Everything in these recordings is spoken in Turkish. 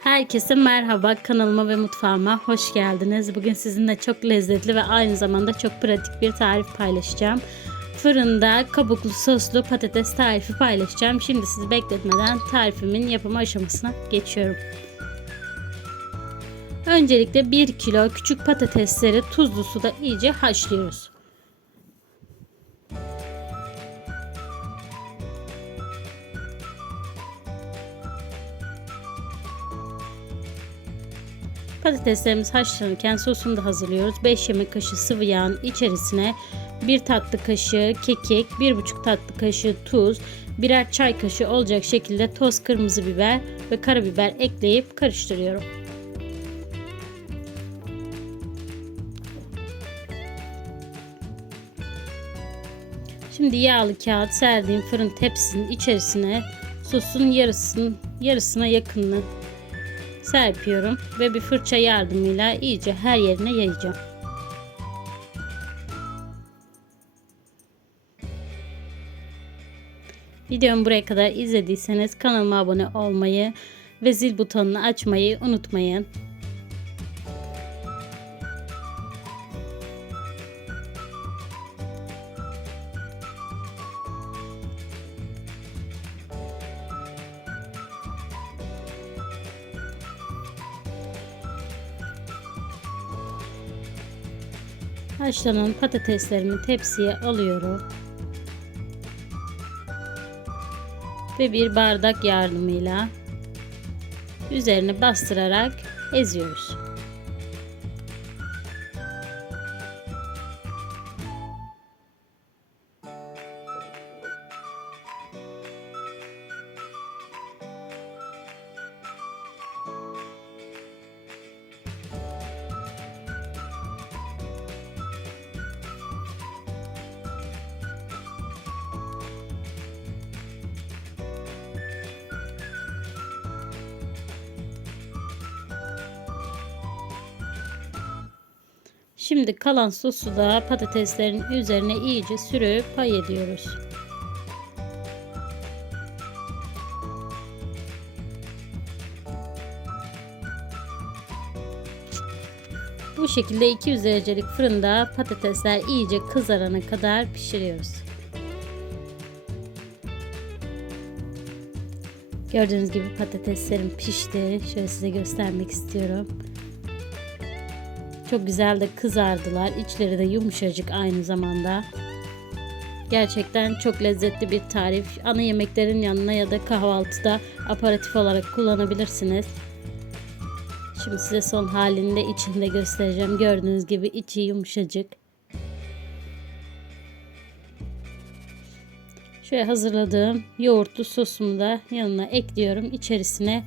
Herkese merhaba kanalıma ve mutfağıma hoş geldiniz. Bugün sizinle çok lezzetli ve aynı zamanda çok pratik bir tarif paylaşacağım. Fırında kabuklu soslu patates tarifi paylaşacağım. Şimdi sizi bekletmeden tarifimin yapımı aşamasına geçiyorum. Öncelikle 1 kilo küçük patatesleri tuzlu suda iyice haşlıyoruz. Patateslerimiz haşlanırken sosunu da hazırlıyoruz. 5 yemek kaşığı sıvı yağın içerisine 1 tatlı kaşığı kekik, 1,5 tatlı kaşığı tuz, birer çay kaşığı olacak şekilde toz kırmızı biber ve karabiber ekleyip karıştırıyorum. Şimdi yağlı kağıt serdiğim fırın tepsinin içerisine sosun yarısının yarısına yakınını serpiyorum ve bir fırça yardımıyla iyice her yerine yayacağım. Videomu buraya kadar izlediyseniz kanalıma abone olmayı ve zil butonunu açmayı unutmayın. Haşlanan patateslerimi tepsiye alıyorum. Ve bir bardak yardımıyla üzerine bastırarak eziyoruz. Şimdi kalan sosu da patateslerin üzerine iyice sürüp pay ediyoruz. Bu şekilde 200 derecelik fırında patatesler iyice kızarana kadar pişiriyoruz. Gördüğünüz gibi patateslerim pişti. Şöyle size göstermek istiyorum. Çok güzel de kızardılar. İçleri de yumuşacık aynı zamanda. Gerçekten çok lezzetli bir tarif. Ana yemeklerin yanına ya da kahvaltıda aparatif olarak kullanabilirsiniz. Şimdi size son halini de içinde göstereceğim. Gördüğünüz gibi içi yumuşacık. Şöyle hazırladığım yoğurtlu sosumu da yanına ekliyorum. İçerisine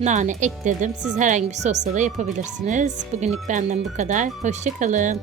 nane ekledim. Siz herhangi bir sosla da yapabilirsiniz. Bugünlük benden bu kadar. Hoşçakalın.